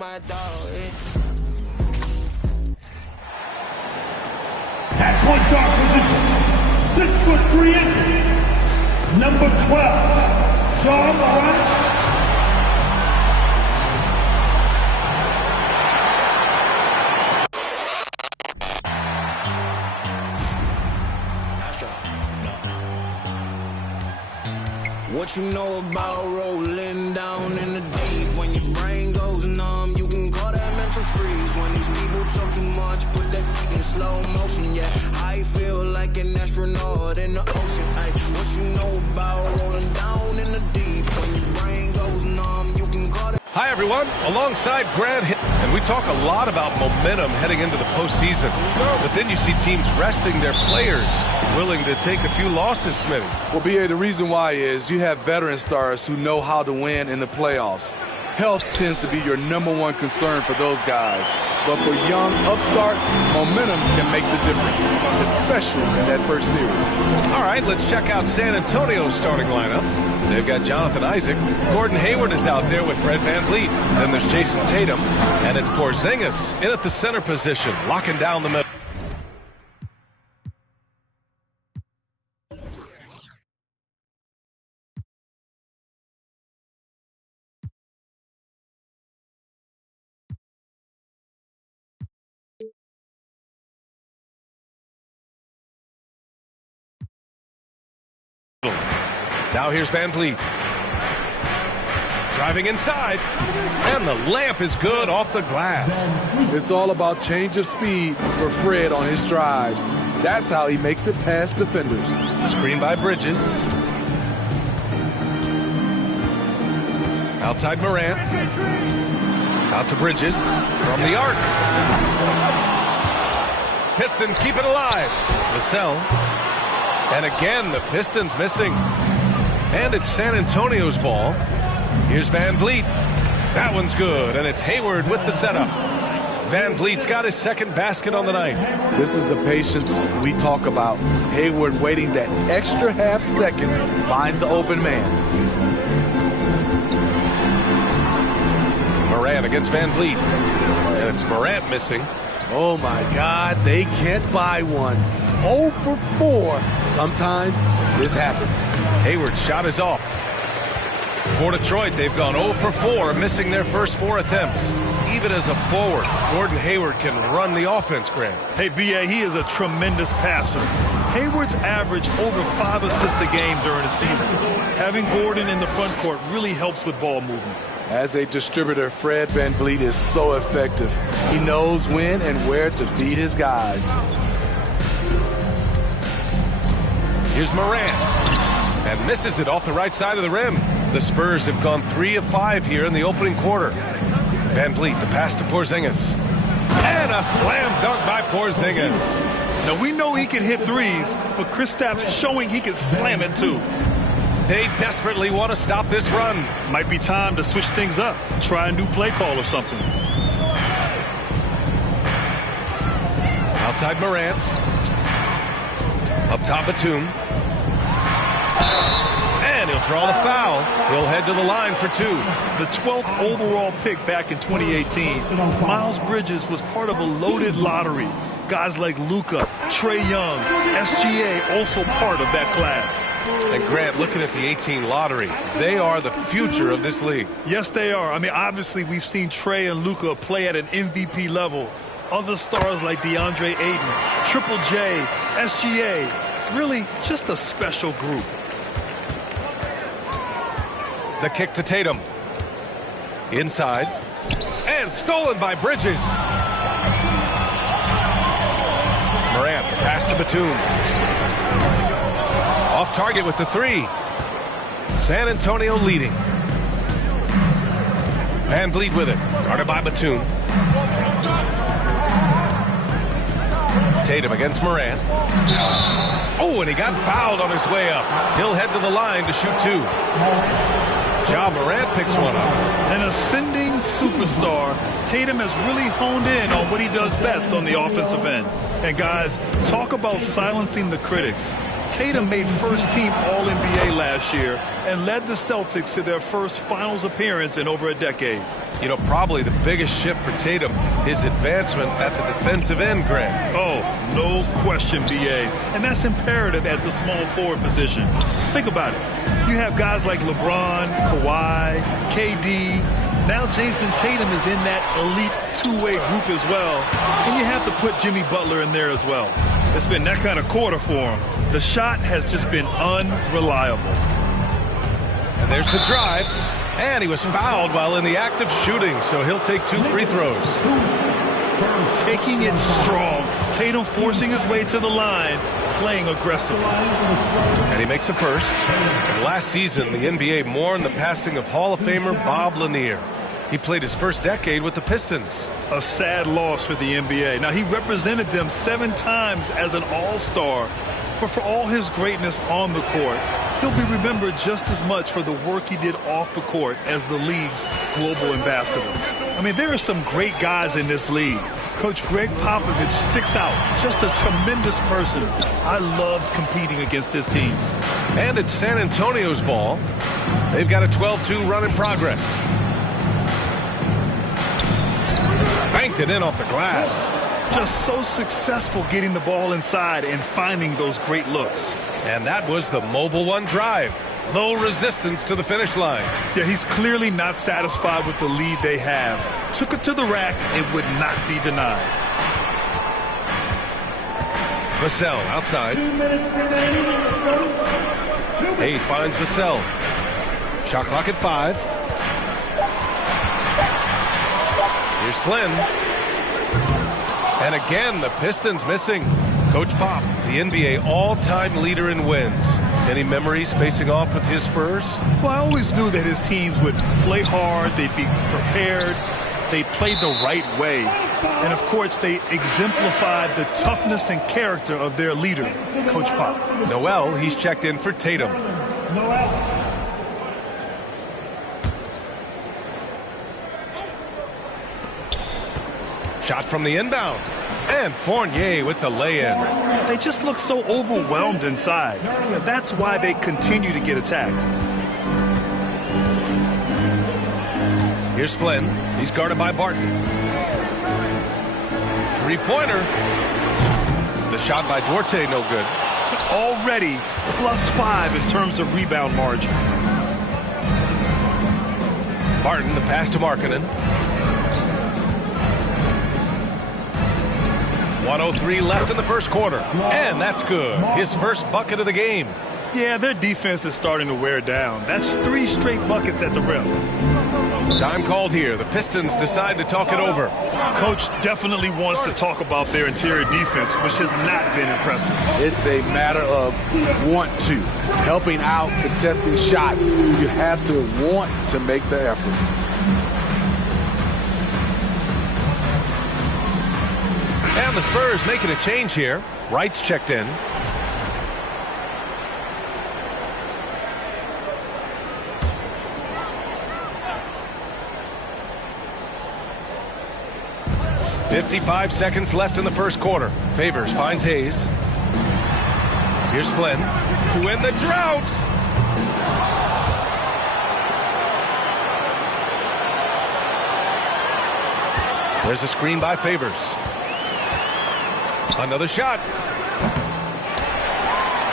My dog, At point guard position, 6'3" number 12, John Morant. What you know about rolling down in the deep? When your brain goes numb, you can call that mental freeze. When these people talk too much, put that in slow motion. Yeah, I feel like an astronaut in the ocean. Ay, what you know about rolling down in the deep? When your brain goes numb, you can call that. Hi, everyone. Alongside Grant, and we talk a lot about momentum heading into the postseason. But then you see teams resting their players, willing to take a few losses, Smitty. Well, B.A., the reason why is you have veteran stars who know how to win in the playoffs. Health tends to be your #1 concern for those guys. But for young upstarts, momentum can make the difference, especially in that first series. All right, let's check out San Antonio's starting lineup. They've got Jonathan Isaac. Gordon Hayward is out there with Fred VanVleet. Then there's Jason Tatum. And it's Porzingis in at the center position, locking down the middle. Now here's VanVleet. Driving inside. And the layup is good off the glass. It's all about change of speed for Fred on his drives. That's how he makes it past defenders. Screen by Bridges. Outside Morant. Out to Bridges. From the arc. Pistons keep it alive. Vassell. And again, the Pistons missing. And it's San Antonio's ball. Here's VanVleet. That one's good, and it's Hayward with the setup. VanVleet's got his second basket on the night. This is the patience we talk about. Hayward waiting that extra half second, finds the open man. Morant against VanVleet. And it's Morant missing. Oh, my God, they can't buy one. 0 for 4. Sometimes this happens. Hayward's shot is off. For Detroit, they've gone 0 for 4, missing their first 4 attempts. Even as a forward, Gordon Hayward can run the offense, Grant. Hey, B.A., he is a tremendous passer. Hayward's averaged over 5 assists a game during the season. Having Gordon in the front court really helps with ball movement. As a distributor, Fred VanVleet is so effective. He knows when and where to feed his guys. Here's Morant. And misses it off the right side of the rim. The Spurs have gone 3 of 5 here in the opening quarter. VanVleet, the pass to Porzingis. And a slam dunk by Porzingis. Now, we know he can hit threes, but Kristaps showing he can slam it too. They desperately want to stop this run. Might be time to switch things up. Try a new play call or something. Outside Morant. Up top Batum. And he'll draw the foul. He'll head to the line for 2. The 12th overall pick back in 2018. Miles Bridges was part of a loaded lottery. Guys like Luka, Trae Young, SGA also part of that class. And Grant, looking at the 18 lottery, they are the future of this league. Yes, they are. I mean, obviously, we've seen Trae and Luka play at an MVP level. Other stars like DeAndre Ayton, Triple J, SGA, really just a special group. The kick to Tatum. Inside. And stolen by Bridges. Morant, the pass to Batum. Off target with the 3. San Antonio leading. VanVleet with it. Guarded by Batum. Tatum against Morant. Oh, and he got fouled on his way up. He'll head to the line to shoot 2. Ja Morant picks one up. An ascending superstar, Tatum has really honed in on what he does best on the offensive end. And guys, talk about silencing the critics. Tatum made first-team All-NBA last year and led the Celtics to their first finals appearance in over a decade. You know, probably the biggest shift for Tatum, his advancement at the defensive end, Greg. Oh, no question, B.A. And that's imperative at the small forward position. Think about it. You have guys like LeBron, Kawhi, KD. Now Jason Tatum is in that elite two-way group as well. And you have to put Jimmy Butler in there as well. It's been that kind of quarter for him. The shot has just been unreliable. And there's the drive. And he was fouled while in the act of shooting, so he'll take 2 free throws. Taking it strong. Tatum forcing his way to the line, playing aggressively. And he makes a first. And last season, the NBA mourned the passing of Hall of Famer Bob Lanier. He played his first decade with the Pistons. A sad loss for the NBA. Now, he represented them 7 times as an all-star. But for all his greatness on the court, he'll be remembered just as much for the work he did off the court as the league's global ambassador. I mean, there are some great guys in this league. Coach Greg Popovich sticks out. Just a tremendous person. I loved competing against his teams. And it's San Antonio's ball. They've got a 12-2 run in progress. Banked it in off the glass. Just so successful getting the ball inside and finding those great looks. And that was the Mobile One drive. Low resistance to the finish line. Yeah, he's clearly not satisfied with the lead they have. Took it to the rack. It would not be denied. Vassell outside. Hayes finds Vassell. Shot clock at 5. Here's Flynn. And again, the Pistons missing. Coach Pop, the NBA all-time leader in wins. Any memories facing off with his Spurs? Well, I always knew that his teams would play hard, they'd be prepared, they played the right way. And, of course, they exemplified the toughness and character of their leader, Coach Pop. Noel, he's checked in for Tatum. Shot from the inbound. And Fournier with the lay-in. They just look so overwhelmed inside. That's why they continue to get attacked. Here's Flynn. He's guarded by Barton. Three-pointer. The shot by Duarte, no good. Already +5 in terms of rebound margin. Barton, the pass to Markkanen. 1:03 left in the first quarter. And that's good. His first bucket of the game. Yeah, their defense is starting to wear down. That's 3 straight buckets at the rim. Time called here. The Pistons decide to talk it over. Coach definitely wants to talk about their interior defense, which has not been impressive. It's a matter of want to. Helping out, contesting shots. You have to want to make the effort. And the Spurs making a change here. Wright's checked in. .55 seconds left in the first quarter. Favors finds Hayes. Here's Flynn to win the drought. There's a screen by Favors. Another shot.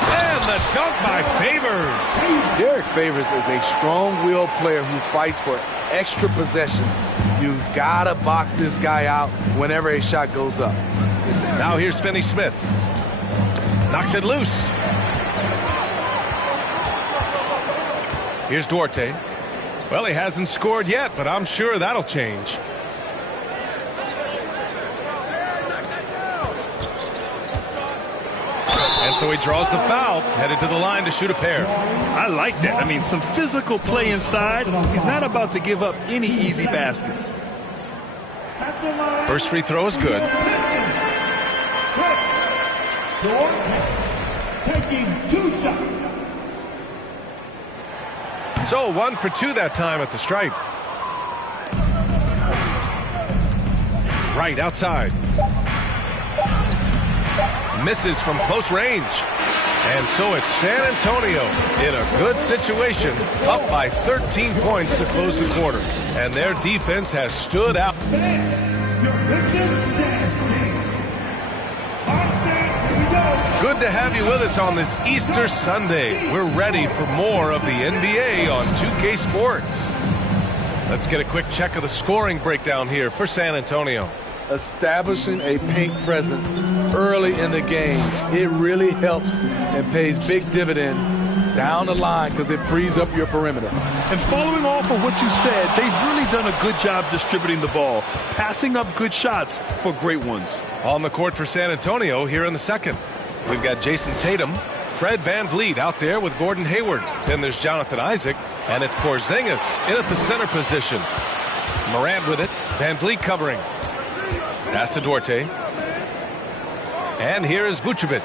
And the dunk by Favors. Derek Favors is a strong-willed player who fights for extra possessions. You gotta box this guy out whenever a shot goes up. Now here's Finney-Smith. Knocks it loose. Here's Duarte. Well, he hasn't scored yet, but I'm sure that'll change. And so he draws the foul, headed to the line to shoot a pair. I like that. I mean, some physical play inside. He's not about to give up any easy baskets. First free throw is good. Taking 2 shots. So 1 for 2 that time at the stripe. Right outside. Misses from close range. And so it's San Antonio in a good situation, up by 13 points to close the quarter. And their defense has stood out. Your Pistons dance team. On stage, here we go. Good to have you with us on this Easter Sunday. We're ready for more of the NBA on 2K Sports. Let's get a quick check of the scoring breakdown here for San Antonio. Establishing a paint presence early in the game, it really helps and pays big dividends down the line because it frees up your perimeter. And following off of what you said, they've really done a good job distributing the ball, passing up good shots for great ones. On the court for San Antonio here in the second. We've got Jason Tatum, Fred VanVleet out there with Gordon Hayward. Then there's Jonathan Isaac, and it's Porzingis in at the center position. Morant with it, VanVleet covering. Pass to Duarte. And here is Vucevic.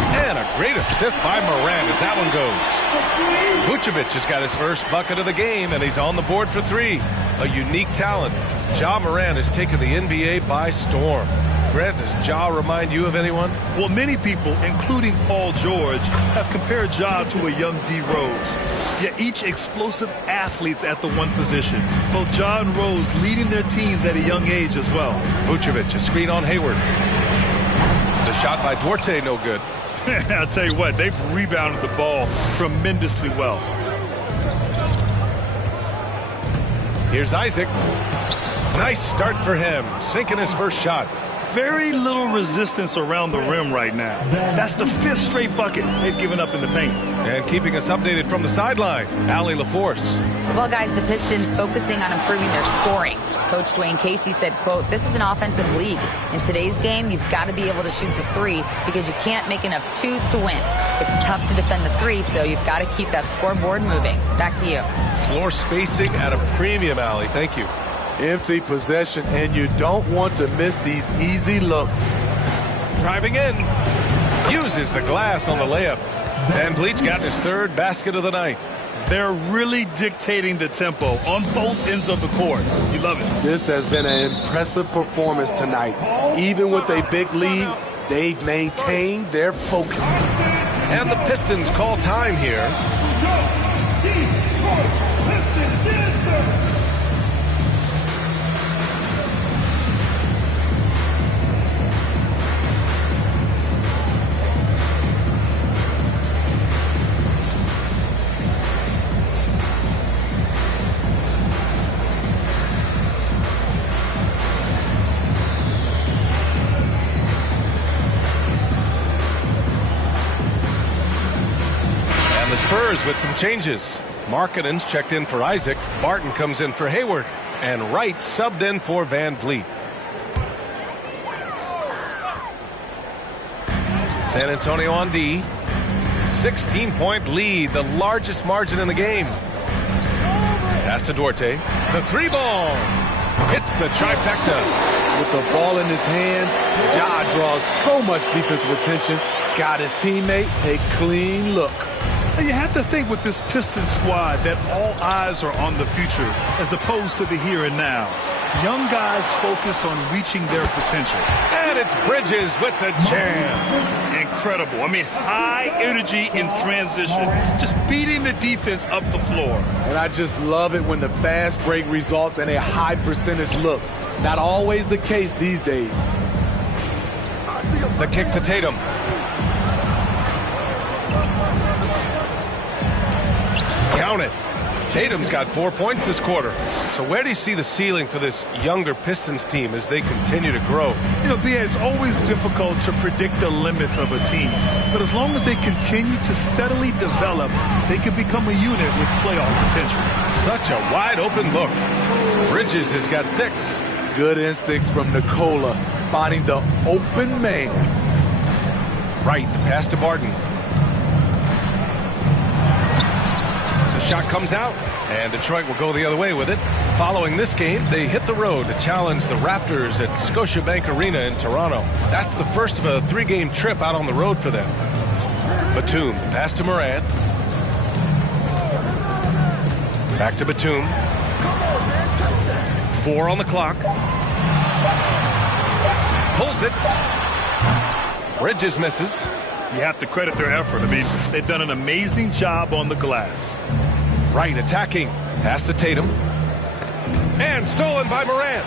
And a great assist by Morant as that one goes. Vucevic has got his first bucket of the game, and he's on the board for three. A unique talent. Ja Morant has taken the NBA by storm. Brent, does Ja remind you of anyone? Well, many people, including Paul George, have compared Ja to a young D. Rose. Yet each explosive athletes at the one position. Both Ja and Rose leading their teams at a young age as well. Vucevic, a screen on Hayward. The shot by Duarte, no good. I'll tell you what, they've rebounded the ball tremendously well. Here's Isaac. Nice start for him, sinking his first shot. Very little resistance around the rim right now. That's the fifth straight bucket they've given up in the paint. And keeping us updated from the sideline, Allie LaForce. Well, guys, the Pistons focusing on improving their scoring. Coach Dwayne Casey said, quote, "This is an offensive league. In today's game, you've got to be able to shoot the three because you can't make enough twos to win. It's tough to defend the three, so you've got to keep that scoreboard moving." Back to you. Floor spacing at a premium, Allie. Thank you. Empty possession, and you don't want to miss these easy looks. Driving in. Uses the glass on the layup. VanVleet's got his third basket of the night. They're really dictating the tempo on both ends of the court. You love it. This has been an impressive performance tonight. Even with a big lead, they've maintained their focus. And the Pistons call time here. Spurs with some changes. Markkanen's checked in for Isaac. Barton comes in for Hayward. And Wright subbed in for VanVleet. San Antonio on D. 16-point lead, the largest margin in the game. Pass to Duarte. The three ball. Hits the trifecta. With the ball in his hands, Ja draws so much defensive attention. Got his teammate a clean look. You have to think with this Pistons squad that all eyes are on the future as opposed to the here and now. Young guys focused on reaching their potential. And it's Bridges with the jam. Incredible. I mean, high energy in transition. Just beating the defense up the floor. And I just love it when the fast break results in a high percentage look. Not always the case these days. The kick to Tatum. Count it. Tatum's got 4 points this quarter. So where do you see the ceiling for this younger Pistons team as they continue to grow? You know, B.A., it's always difficult to predict the limits of a team. But as long as they continue to steadily develop, they can become a unit with playoff potential. Such a wide open look. Bridges has got 6. Good instincts from Nikola, finding the open man. Right, the pass to Barton. The shot comes out, and Detroit will go the other way with it. Following this game, they hit the road to challenge the Raptors at Scotiabank Arena in Toronto. That's the first of a 3-game trip out on the road for them. Batum, the pass to Morant. Back to Batum. 4 on the clock. Pulls it. Bridges misses. You have to credit their effort. I mean, they've done an amazing job on the glass. Right attacking. Pass to Tatum. And stolen by Morant.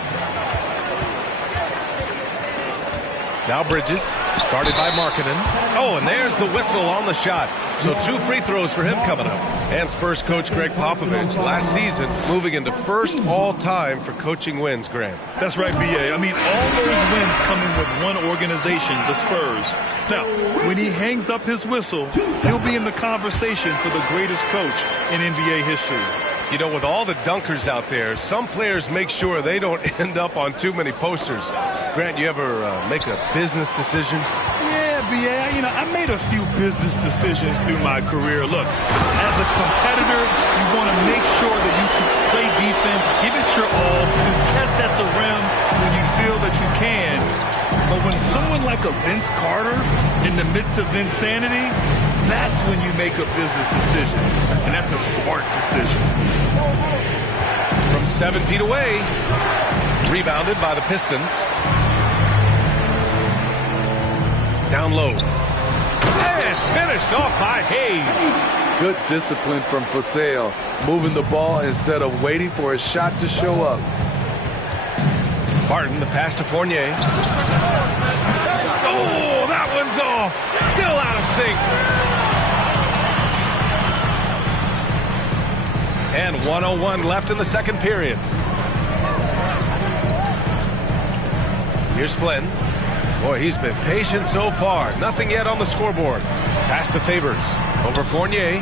Now Bridges, started by Markkanen. Oh, and there's the whistle on the shot. So 2 free throws for him coming up. And Spurs coach Greg Popovich last season moving into first all-time for coaching wins, Grant. That's right, B.A. I mean, all those wins coming with one organization, the Spurs. Now, when he hangs up his whistle, he'll be in the conversation for the greatest coach in NBA history. You know, with all the dunkers out there, some players make sure they don't end up on too many posters. Grant, you ever make a business decision? Yeah, B.A., I made a few business decisions through my career. Look, as a competitor, you want to make sure that you can play defense, give it your all, contest at the rim when you feel that you can. But when someone like a Vince Carter in the midst of insanity, that's when you make a business decision. And that's a smart decision. From 7 feet away, rebounded by the Pistons. Down low. And finished off by Hayes. Good discipline from Vassell, moving the ball instead of waiting for a shot to show up. Barton, the pass to Fournier. Oh, that one's off. Still out of sync. And 1:01 left in the second period. Here's Flynn. Boy, he's been patient so far. Nothing yet on the scoreboard. Pass to Favors. Over Fournier.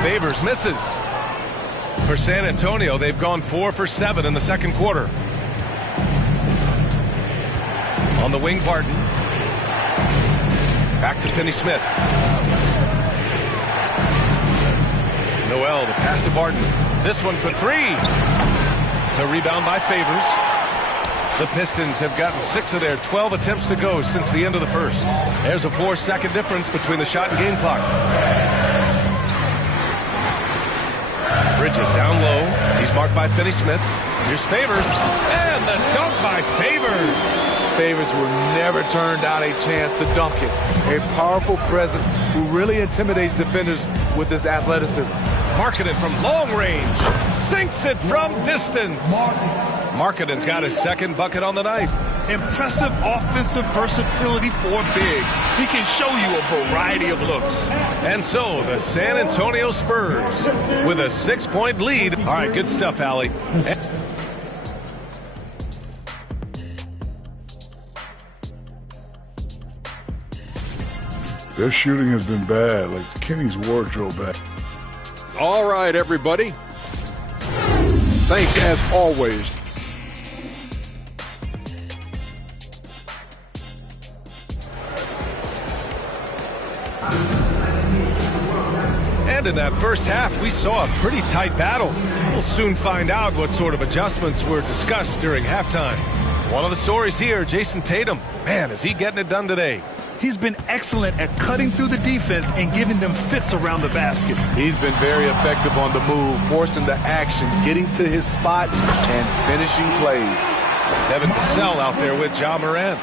Favors misses. For San Antonio, they've gone 4 for 7 in the second quarter. On the wing, Barton. Back to Finney-Smith. Noel, the pass to Barton. This one for 3. The rebound by Favors. The Pistons have gotten 6 of their 12 attempts to go since the end of the first. There's a 4-second difference between the shot and game clock. Bridges down low. He's marked by Finney-Smith. Here's Favors. And the dunk by Favors. Favors will never turn down a chance to dunk it. A powerful presence who really intimidates defenders with his athleticism. Markkanen from long range. Sinks it from distance. Markkanen's got his second bucket on the night. Impressive offensive versatility for big. He can show you a variety of looks. And so the San Antonio Spurs with a 6-point lead. All right, good stuff, Allie. Their shooting has been bad, like Kenny's wardrobe bad. All right, everybody. Thanks as always. And in that first half, we saw a pretty tight battle. We'll soon find out what sort of adjustments were discussed during halftime. One of the stories here, Jason Tatum. Man, is he getting it done today. He's been excellent at cutting through the defense and giving them fits around the basket. He's been very effective on the move, forcing the action, getting to his spots, and finishing plays. Devin Vassell out there with Ja Morant.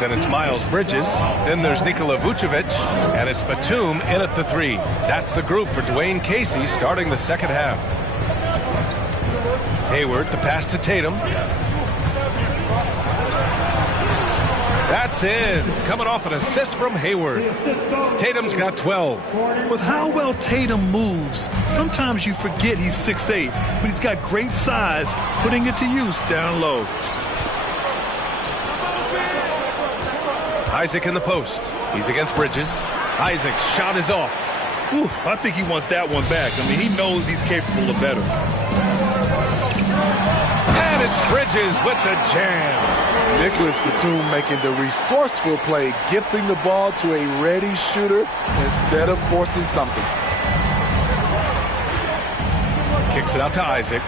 Then it's Miles Bridges. Then there's Nikola Vucevic. And it's Batum in at the 3. That's the group for Dwayne Casey starting the second half. Hayward, the pass to Tatum. That's in. Coming off an assist from Hayward. Tatum's got 12. With how well Tatum moves, sometimes you forget he's 6'8", but he's got great size, putting it to use down low. Isaac in the post. He's against Bridges. Isaac's shot is off. Ooh, I think he wants that one back. I mean, he knows he's capable of better. And it's Bridges with the jam. Nicholas Batum making the resourceful play, gifting the ball to a ready shooter instead of forcing something. Kicks it out to Isaac.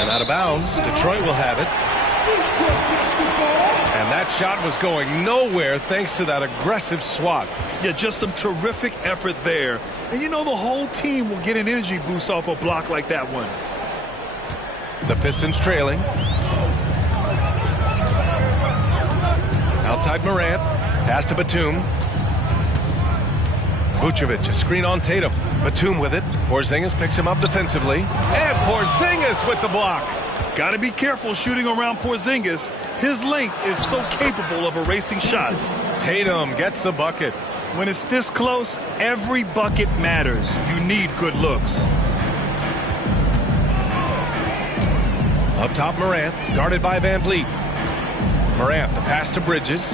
And out of bounds. Detroit will have it. And that shot was going nowhere thanks to that aggressive swat. Yeah, just some terrific effort there. And you know the whole team will get an energy boost off a block like that one. The Pistons trailing. Now Outside Morant. Pass to Batum. Vucevic, a screen on Tatum. Batum with it. Porzingis picks him up defensively. And Porzingis with the block. Got to be careful shooting around Porzingis. His length is so capable of erasing shots. Tatum gets the bucket. When it's this close, every bucket matters. You need good looks. Up top, Morant, guarded by Van Vliet. Morant, the pass to Bridges.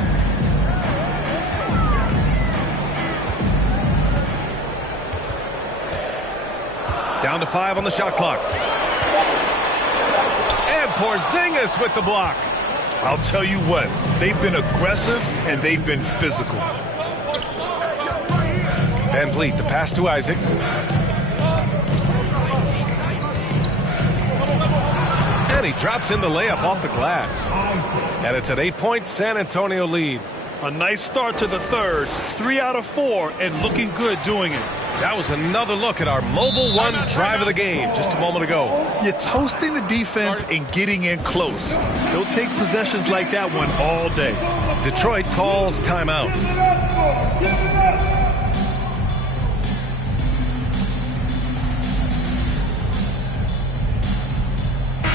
Down to 5 on the shot clock. And Porzingis with the block. I'll tell you what, they've been aggressive and they've been physical. Van Vliet, the pass to Isaac. And he drops in the layup off the glass. And it's an 8-point San Antonio lead. A nice start to the third. 3 out of 4 and looking good doing it. That was another look at our Mobile One drive of the game just a moment ago. You're toasting the defense and getting in close. They'll take possessions like that one all day. Detroit calls timeout.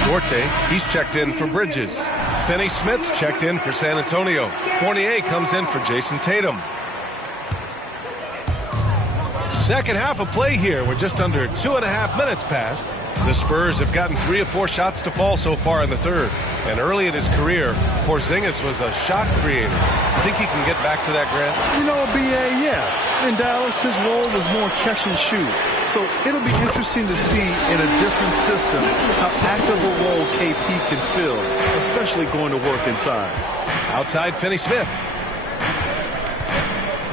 Duarte, he's checked in for Bridges. Finney-Smith checked in for San Antonio. Fournier comes in for Jason Tatum. Second half of play here. We're just under 2.5 minutes past. The Spurs have gotten 3 of 4 shots to fall so far in the third. And early in his career, Porzingis was a shot creator. Think he can get back to that, Grant? You know, B.A., yeah. In Dallas, his role was more catch and shoot. So it'll be interesting to see in a different system how active a role KP can fill, especially going to work inside. Outside, Finney-Smith.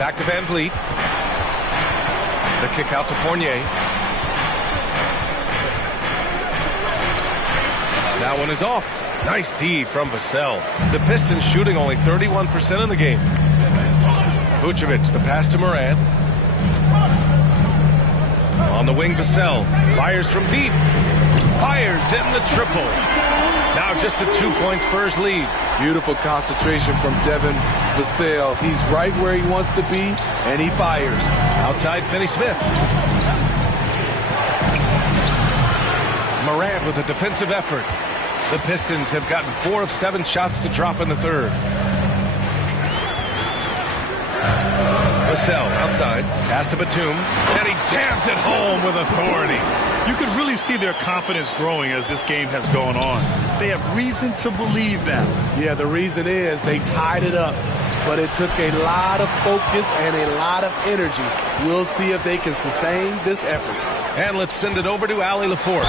Back to Van Vliet. The kick out to Fournier. That one is off. Nice D from Vassell. The Pistons shooting only 31% in the game. Vucevic, the pass to Morant. On the wing, Vassell fires from deep. Fires in the triple. Now just a 2-point Spurs lead. Beautiful concentration from Devin Vassell. He's right where he wants to be, and he fires. Outside, Finney-Smith. Morant with a defensive effort. The Pistons have gotten 4 of 7 shots to drop in the third. Vassell outside. Pass to Batum. And he jams it home with authority. You can really see their confidence growing as this game has gone on. They have reason to believe that. Yeah, the reason is they tied it up. But it took a lot of focus and a lot of energy. We'll see if they can sustain this effort. And let's send it over to Allie LaForce.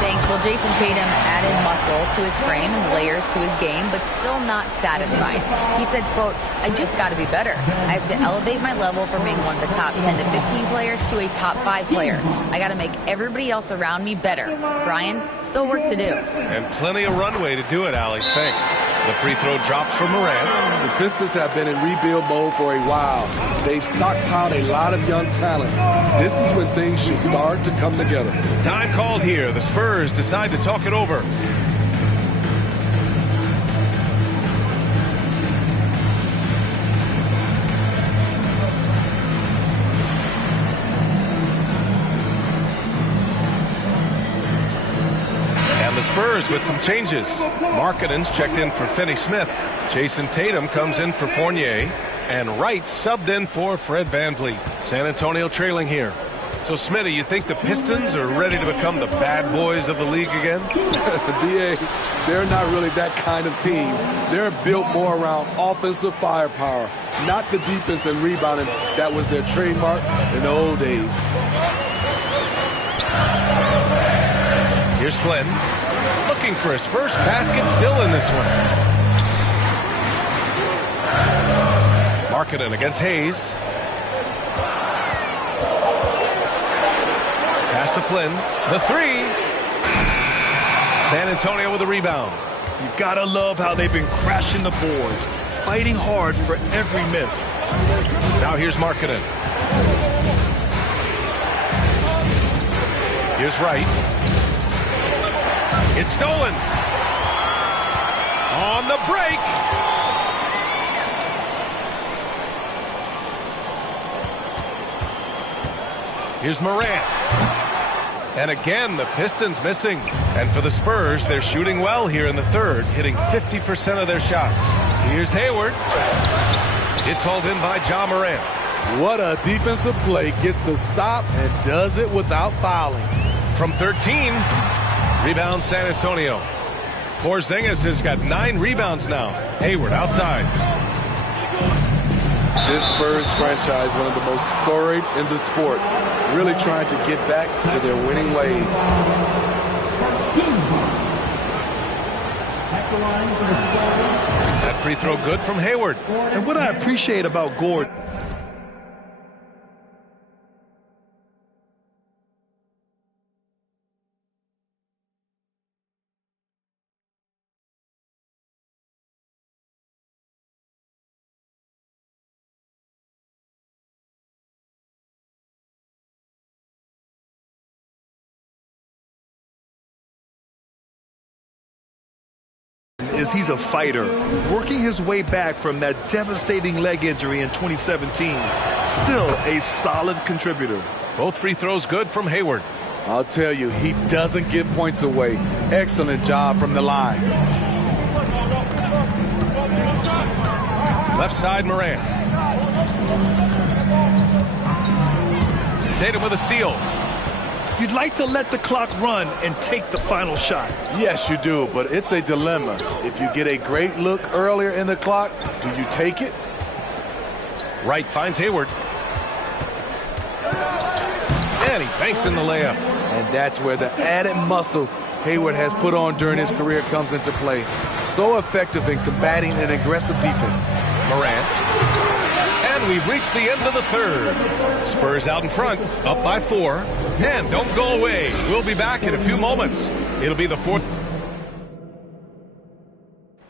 Thanks. Well, Jason Tatum added muscle to his frame and layers to his game, but still not satisfied. He said, quote, I just got to be better. I have to elevate my level from being one of the top 10 to 15 players to a top 5 player. I got to make everybody else around me better. Brian, still work to do. And plenty of runway to do it, Allie. Thanks. The free throw drops for Morant. The Pistons have been in rebuild mode for a while. They've stockpiled a lot of young talent. This is when things should start to come together. Time called here. The Spurs decide to talk it over. Spurs with some changes. Markkanen's checked in for Finney-Smith. Jason Tatum comes in for Fournier. And Wright subbed in for Fred VanVleet. San Antonio trailing here. So, Smitty, you think the Pistons are ready to become the bad boys of the league again? B.A., they're not really that kind of team. They're built more around offensive firepower, not the defense and rebounding that was their trademark in the old days. Here's Flynn. Looking for his first basket, still in this one. Markkanen against Hayes. Pass to Flynn. The 3. San Antonio with a rebound. You gotta love how they've been crashing the boards, fighting hard for every miss. Now here's Markkanen. Here's Wright. It's stolen. On the break. Here's Morant. And again, the Pistons missing. And for the Spurs, they're shooting well here in the third, hitting 50% of their shots. Here's Hayward. It's hauled in by Ja Morant. What a defensive play. Gets the stop and does it without fouling. From 13, rebound San Antonio. Porzingis has got 9 rebounds now. Hayward outside. This Spurs franchise, one of the most storied in the sport, really trying to get back to their winning ways. That free throw good from Hayward. And what I appreciate about Gordon, is he's a fighter, working his way back from that devastating leg injury in 2017. Still a solid contributor. Both free throws good from Hayward. I'll tell you, he doesn't give points away. Excellent job from the line. Left side, Morant. Tatum with a steal. You'd like to let the clock run and take the final shot. Yes, you do, but it's a dilemma. If you get a great look earlier in the clock, do you take it? Wright finds Hayward. And he banks in the layup. And that's where the added muscle Hayward has put on during his career comes into play. So effective in combating an aggressive defense. Morant. And we've reached the end of the third. Spurs out in front, up by 4. And don't go away. We'll be back in a few moments. It'll be the fourth.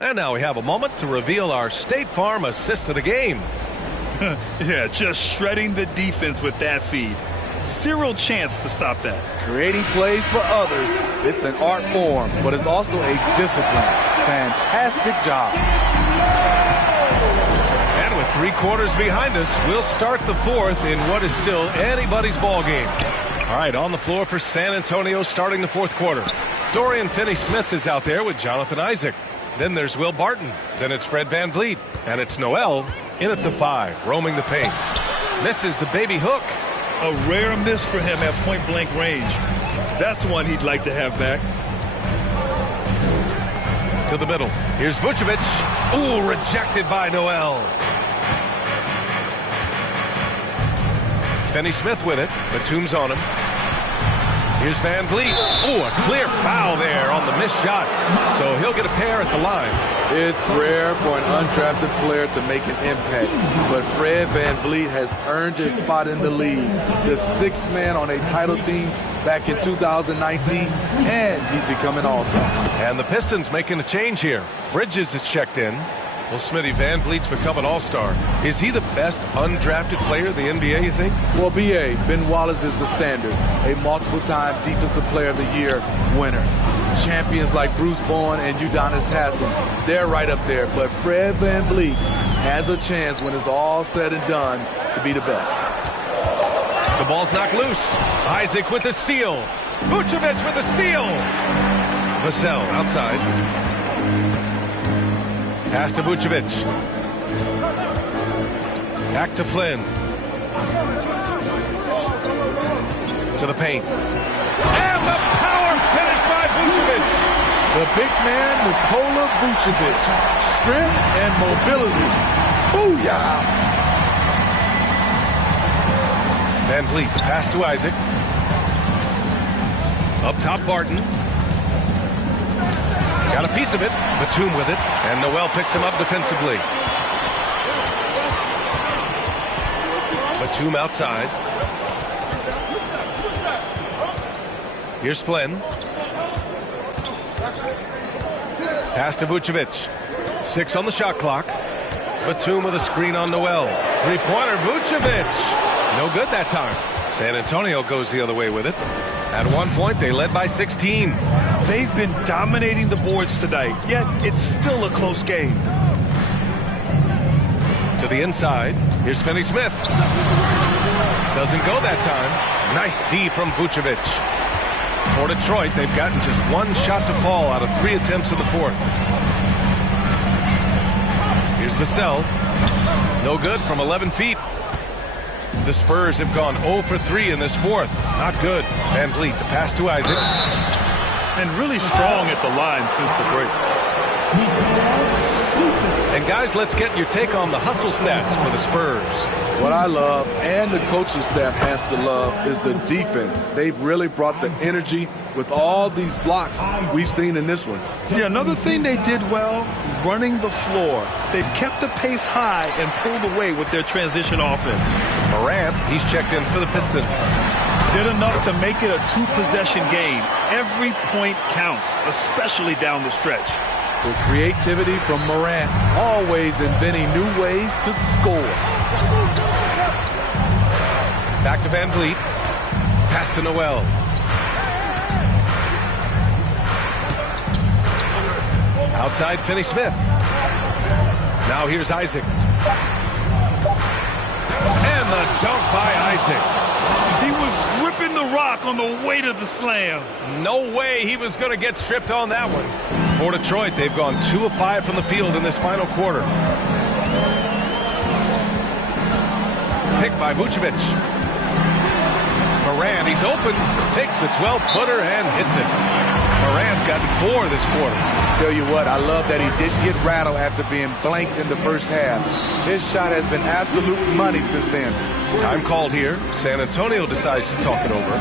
And now we have a moment to reveal our State Farm assist of the game. Yeah, just shredding the defense with that feed. Zero chance to stop that. Creating plays for others, it's an art form, but it's also a discipline. Fantastic job. And with 3 quarters behind us, we'll start the fourth in what is still anybody's ball game. All right, on the floor for San Antonio starting the fourth quarter. Dorian Finney-Smith is out there with Jonathan Isaac. Then there's Will Barton. Then it's Fred VanVleet. And it's Noel in at the 5, roaming the paint. Misses the baby hook. A rare miss for him at point-blank range. That's one he'd like to have back. To the middle. Here's Vucevic. Ooh, rejected by Noel. Finney-Smith with it. Batum's on him. Here's VanVleet. Ooh, a clear foul there on the missed shot. So he'll get a pair at the line. It's rare for an undrafted player to make an impact, but Fred VanVleet has earned his spot in the league. The 6th man on a title team back in 2019, and he's become an all-star. And the Pistons making a change here. Bridges is checked in. Well, Smitty, VanVleet's become an all-star. Is he the best undrafted player in the NBA, you think? Well, B.A., Ben Wallace is the standard. A multiple-time Defensive Player of the Year winner. Champions like Bruce Bowen and Udonis Haslem, they're right up there. But Fred VanVleet has a chance when it's all said and done to be the best. The ball's knocked loose. Isaac with the steal. Vucevic with the steal. Vassell outside. Pass to Vucevic. Back to Flynn. To the paint. And the power finish by Vucevic. The big man, Nikola Vucevic. Strength and mobility. Booyah! VanVleet, the pass to Isaac. Up top, Barton. Got a piece of it. Batum with it. And Noel picks him up defensively. Batum outside. Here's Flynn. Pass to Vucevic. 6 on the shot clock. Batum with a screen on Noel. 3-pointer, Vucevic. No good that time. San Antonio goes the other way with it. At one point, they led by 16. They've been dominating the boards tonight, yet it's still a close game. To the inside. Here's Finney-Smith. Doesn't go that time. Nice D from Vucevic. For Detroit, they've gotten just one shot to fall out of 3 attempts in the fourth. Here's Vassell. No good from 11 feet. The Spurs have gone 0 for 3 in this fourth. Not good. Van Vliet, the pass to Isaac. And really strong at the line since the break. And guys, let's get your take on the hustle stats for the Spurs. What I love, and the coaching staff has to love, is the defense. They've really brought the energy with all these blocks we've seen in this one. Yeah, another thing they did well, running the floor. They've kept the pace high and pulled away with their transition offense. Morant, he's checked in for the Pistons. Did enough to make it a 2-possession game. Every point counts, especially down the stretch. The creativity from Morant, always inventing new ways to score. Back to Van Vliet. Pass to Noel. Outside Finney-Smith. Now here's Isaac. And the dunk by Isaac. He was gripping the rock on the weight of the slam. No way he was going to get stripped on that one. For Detroit, they've gone 2 of 5 from the field in this final quarter. Pick by Vucevic. Morant, he's open, takes the 12-footer and hits it. Morant's gotten 4 this quarter. Tell you what, I love that he didn't get rattled after being blanked in the first half. His shot has been absolute money since then. Time called here. San Antonio decides to talk it over.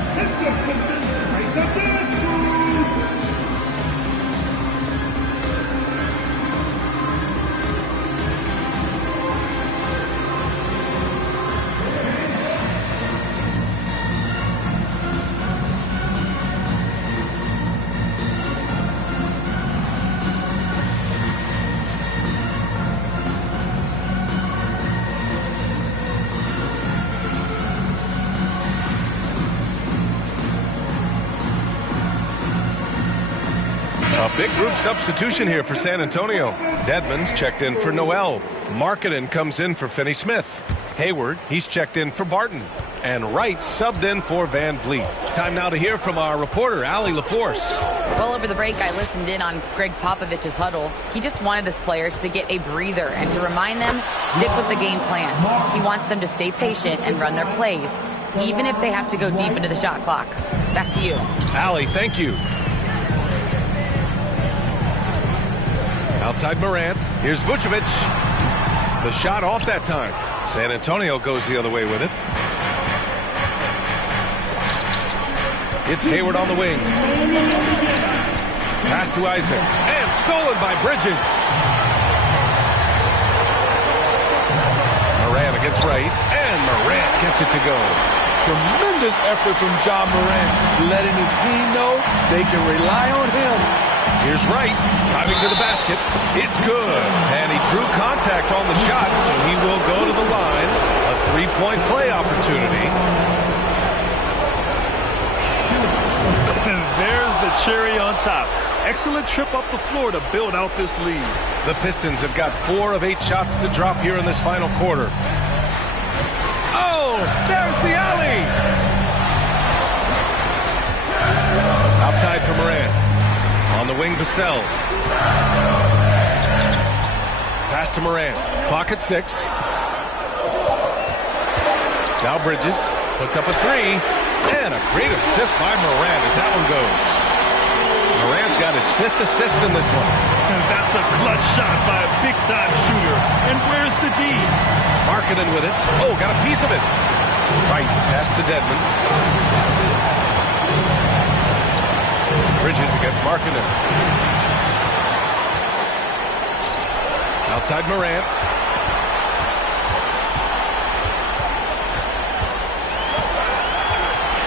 A big group substitution here for San Antonio. Dedmon's checked in for Noel. Markkanen comes in for Finney-Smith. Hayward, he's checked in for Barton. And Wright subbed in for Van Vliet. Time now to hear from our reporter, Allie LaForce. Well, over the break, I listened in on Greg Popovich's huddle. He just wanted his players to get a breather and to remind them, stick with the game plan. He wants them to stay patient and run their plays, even if they have to go deep into the shot clock. Back to you. Allie, thank you. Outside Morant. Here's Vucevic. The shot off that time. San Antonio goes the other way with it. It's Hayward on the wing. Pass to Isaac. And stolen by Bridges. Morant against Wright. And Morant gets it to go. Tremendous effort from Ja Morant, letting his team know they can rely on him. Here's Wright, driving to the basket. It's good. And he drew contact on the shot, so he will go to the line. A 3-point play opportunity. And there's the cherry on top. Excellent trip up the floor to build out this lead. The Pistons have got 4 of 8 shots to drop here in this final quarter. Oh, there's the alley. Outside for Morant. On the wing, Vassell. Pass to Morant. Clock at 6. Now Bridges puts up a 3. And a great assist by Morant as that one goes. Morant's got his 5th assist in this one. And that's a clutch shot by a big-time shooter. And where's the D? Markkanen with it. Oh, got a piece of it. Right, pass to Dedmon. Bridges against Markkanen. Outside Morant.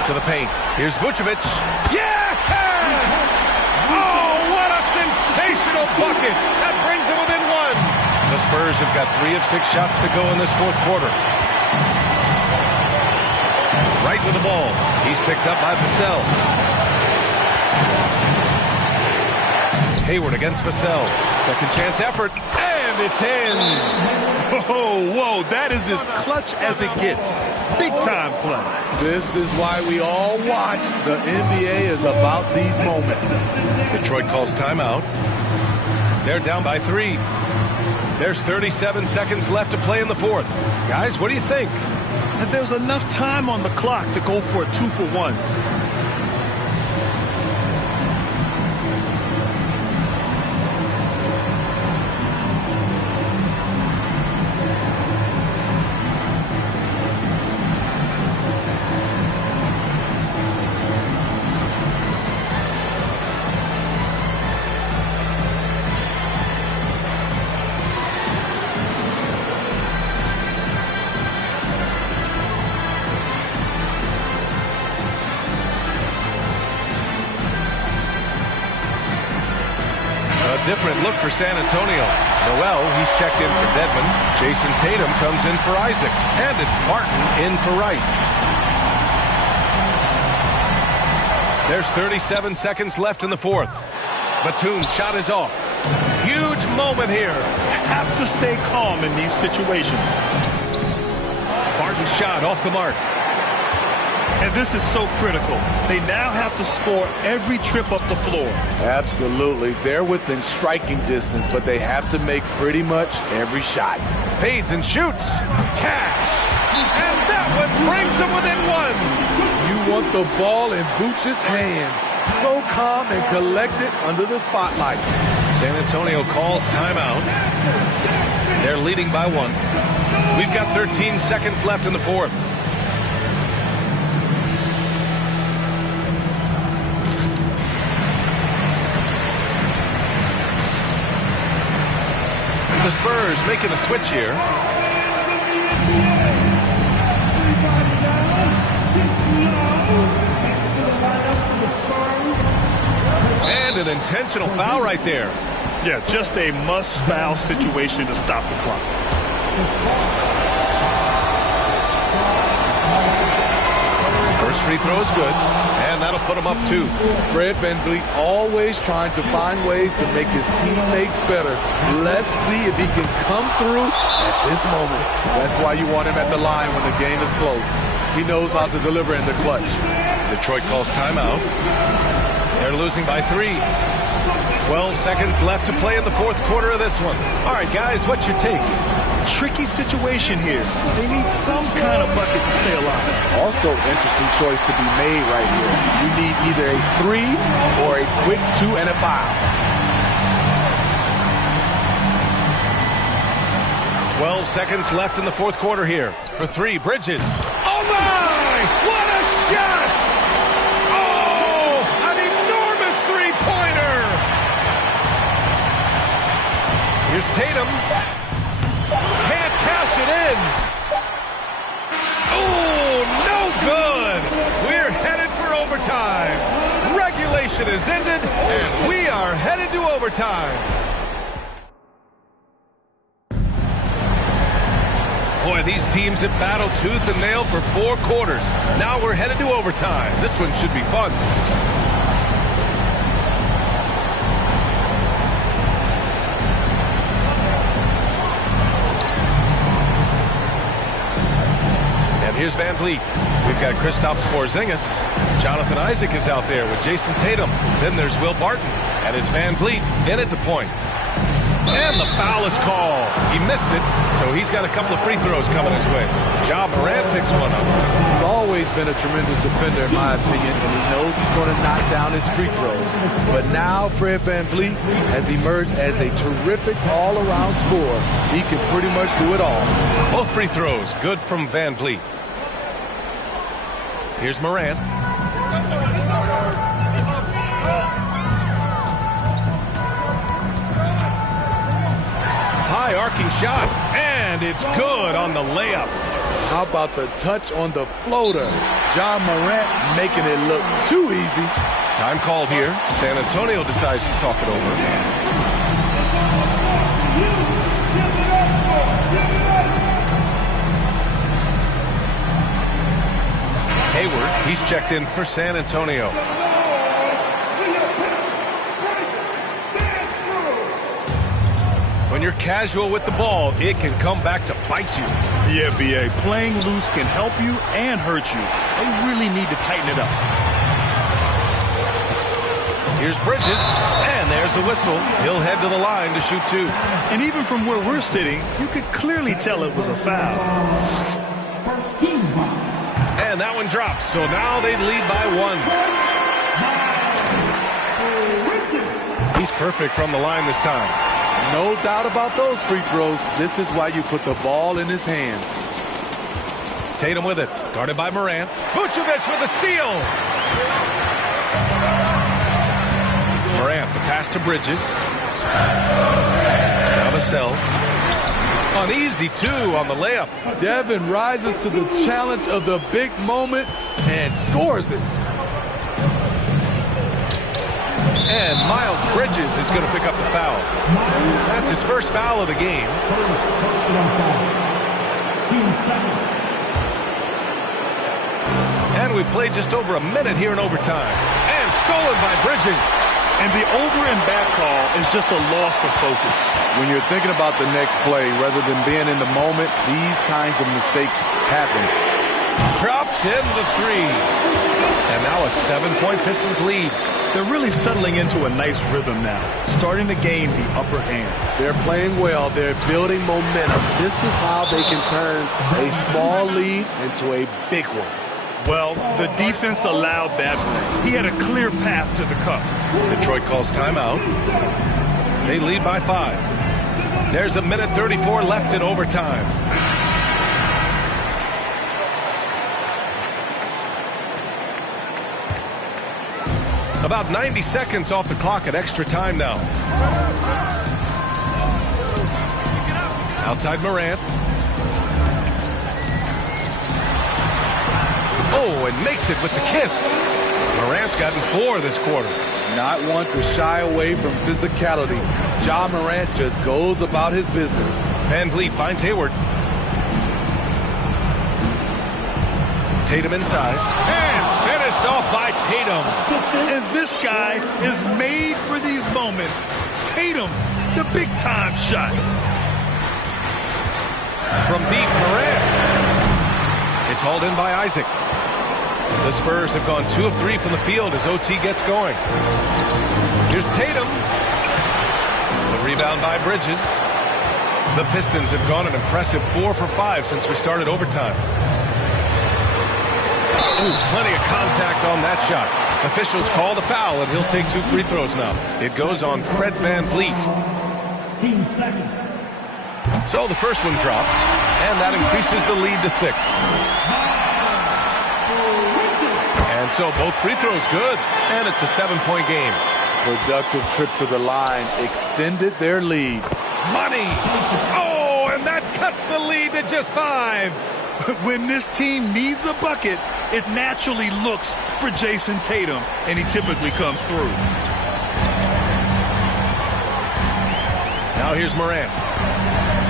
To the paint. Here's Vucevic. Yes! Oh, what a sensational bucket. That brings him within 1. The Spurs have got 3 of 6 shots to go in this fourth quarter. Right with the ball. He's picked up by Vassell. Hayward against Vassell. Second chance effort. And And it's in. Oh, whoa, that is as clutch as it gets. Big time play. This is why we all watch. The NBA is about these moments. Detroit calls timeout. They're down by 3. There's 37 seconds left to play in the fourth. Guys, what do you think? And there's enough time on the clock to go for a 2-for-1. Different look for San Antonio. Noel, he's checked in for Dedmon. Jason Tatum comes in for Isaac. And it's Barton in for Wright. There's 37 seconds left in the fourth. Batum's shot is off. Huge moment here. Have to stay calm in these situations. Barton's shot off the mark. And this is so critical. They now have to score every trip up the floor. Absolutely. They're within striking distance, but they have to make pretty much every shot. Fades and shoots. Cash. And that one brings them within 1. You want the ball in Vooch's hands. So calm and collected under the spotlight. San Antonio calls timeout. They're leading by 1. We've got 13 seconds left in the fourth. The Spurs making a switch here. And an intentional foul right there. Yeah, just a must-foul situation to stop the clock. First free throw is good, and that'll put him up 2. Fred VanVleet always trying to find ways to make his teammates better. Let's see if he can come through at this moment. That's why you want him at the line when the game is close. He knows how to deliver in the clutch. Detroit calls timeout. They're losing by 3. 12 seconds left to play in the fourth quarter of this one. All right, guys, what's your take? Tricky situation here. They need some kind of bucket to stay alive. Also, interesting choice to be made right here. You need either a 3 or a quick 2 and a foul. 12 seconds left in the fourth quarter here. For 3, Bridges. Oh, my! What a shot! Oh, an enormous three-pointer! Here's Tatum. Can't cash it in. Oh, no good. We're headed for overtime. Regulation is ended, and we are headed to overtime. Boy, these teams have battled tooth and nail for 4 quarters. Now we're headed to overtime. This one should be fun. Here's VanVleet. We've got Kristaps Porzingis. Jonathan Isaac is out there with Jason Tatum. Then there's Will Barton. And it's VanVleet in at the point. And the foul is called. He missed it, so he's got a couple of free throws coming his way. Ja Morant picks one up. He's always been a tremendous defender, in my opinion, and he knows he's going to knock down his free throws. But now Fred VanVleet has emerged as a terrific all-around scorer. He can pretty much do it all. Both free throws good from VanVleet. Here's Morant. High arcing shot, and it's good on the layup. How about the touch on the floater? Ja Morant making it look too easy. Time called here. San Antonio decides to talk it over. Hayward, he's checked in for San Antonio. When you're casual with the ball, it can come back to bite you. Yeah, B.A. Playing loose can help you and hurt you. They really need to tighten it up. Here's Bridges, and there's a whistle. He'll head to the line to shoot 2. And even from where we're sitting, you could clearly tell it was a foul. And that one drops, so now they lead by 1. He's perfect from the line this time. No doubt about those free throws. This is why you put the ball in his hands. Tatum with it, guarded by Morant. Vucevic with a steal. Morant, the pass to Bridges. Now Vassell. An easy 2 on the layup. Devin rises to the challenge of the big moment and scores it. And Miles Bridges is going to pick up the foul. That's his first foul of the game. And we played just over a minute here in overtime. And stolen by Bridges. And the over and back call is just a loss of focus. When you're thinking about the next play, rather than being in the moment, these kinds of mistakes happen. Drops in the 3. And now a 7-point Pistons lead. They're really settling into a nice rhythm now, starting to gain the upper hand. They're playing well. They're building momentum. This is how they can turn a small lead into a big one. Well, the defense allowed that one. He had a clear path to the cup. Detroit calls timeout. They lead by 5. There's a minute 34 left in overtime. About 90 seconds off the clock at extra time now. Outside Morant. Oh, and makes it with the kiss. Morant's gotten 4 this quarter. Not one to shy away from physicality. Ja Morant just goes about his business. Van Vliet finds Hayward. Tatum inside. And finished off by Tatum. And this guy is made for these moments. Tatum, the big-time shot. From deep, Morant. It's hauled in by Isaac. The Spurs have gone 2 of 3 from the field as OT gets going. Here's Tatum. The rebound by Bridges. The Pistons have gone an impressive 4 for 5 since we started overtime. Ooh, plenty of contact on that shot. Officials call the foul, and he'll take 2 free throws now. It goes on Fred Van Vliet. So the first one drops, and that increases the lead to 6. And so both free throws good, and it's a 7-point game. Productive trip to the line extended their lead. Money! Oh, and that cuts the lead to just 5. When this team needs a bucket, it naturally looks for Jason Tatum, and he typically comes through. Now here's Morant.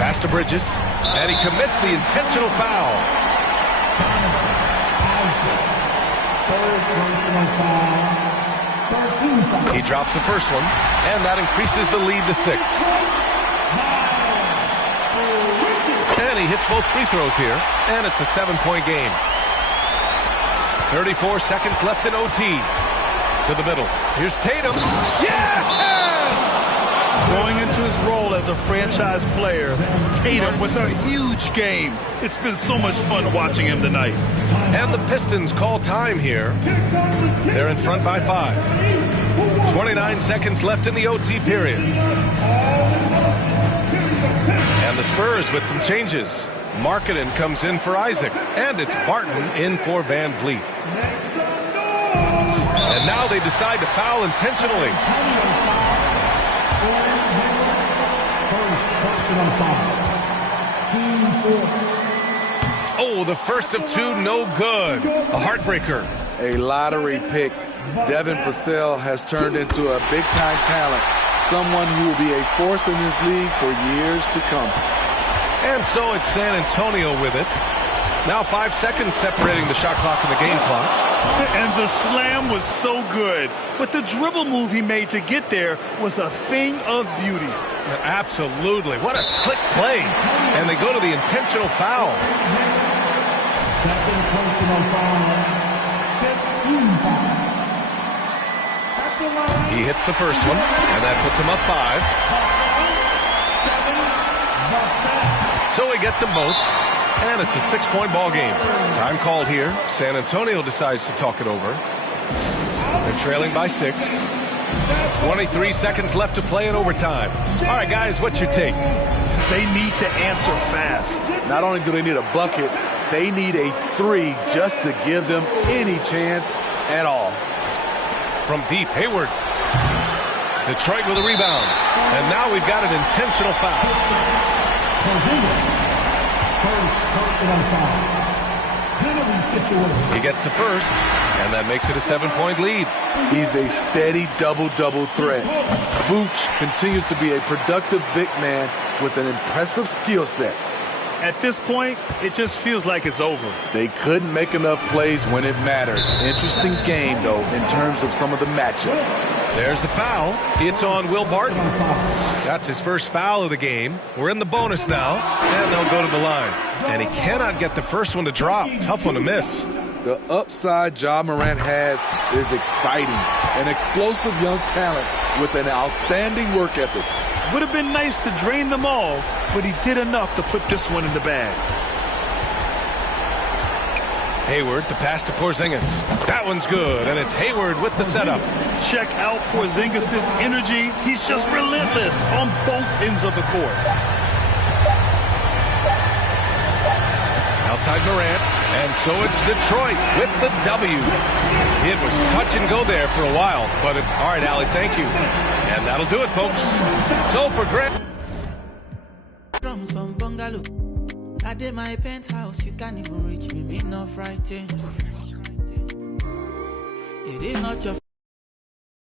Pass to Bridges, and he commits the intentional foul. He drops the first one, and that increases the lead to 6. And he hits both free throws here, and it's a 7-point game. 34 seconds left in OT. To the middle. Here's Tatum. Yes! Growing into his role as a franchise player, Tatum with a huge game. It's been so much fun watching him tonight. And the Pistons call time here. They're in front by 5. 29 seconds left in the OT period. And the Spurs with some changes. Markkanen comes in for Isaac. And it's Barton in for Van Vliet. And now they decide to foul intentionally. Oh, the first of 2, no good. A heartbreaker. A lottery pick. Devin Vassell has turned into a big-time talent. Someone who will be a force in this league for years to come. And so it's San Antonio with it. Now 5 seconds separating the shot clock and the game clock. And the slam was so good. But the dribble move he made to get there was a thing of beauty. Absolutely. What a slick play. And they go to the intentional foul. Second personal foul. 15 foul. He hits the first one, and that puts him up 5. So he gets them both, and it's a 6-point ball game. Time called here. San Antonio decides to talk it over. They're trailing by 6. 23 seconds left to play in overtime. All right, guys, what's your take? They need to answer fast. Not only do they need a bucket, they need a 3 just to give them any chance at all. From deep, Hayward. Detroit with a rebound. And now we've got an intentional foul. First personal foul. Penalty situation. He gets the first, and that makes it a 7-point lead. He's a steady double-double threat. Vooch continues to be a productive big man with an impressive skill set. At this point, it just feels like it's over. They couldn't make enough plays when it mattered. Interesting game, though, in terms of some of the matchups. There's the foul. It's on Will Barton. That's his first foul of the game. We're in the bonus now, and they'll go to the line. And he cannot get the first one to drop. Tough one to miss. The upside Ja Morant has is exciting. An explosive young talent with an outstanding work ethic. Would have been nice to drain them all, but he did enough to put this one in the bag. Hayward, the pass to Porzingis. That one's good, and it's Hayward with the setup. Check out Porzingis' energy. He's just relentless on both ends of the court. Outside Morant, and so it's Detroit with the W. It was touch and go there for a while, but all right, Allie, thank you. And that'll do it, folks. So for Grant. From bungalow, I did my penthouse. You can't even reach me, not frightened. It is not your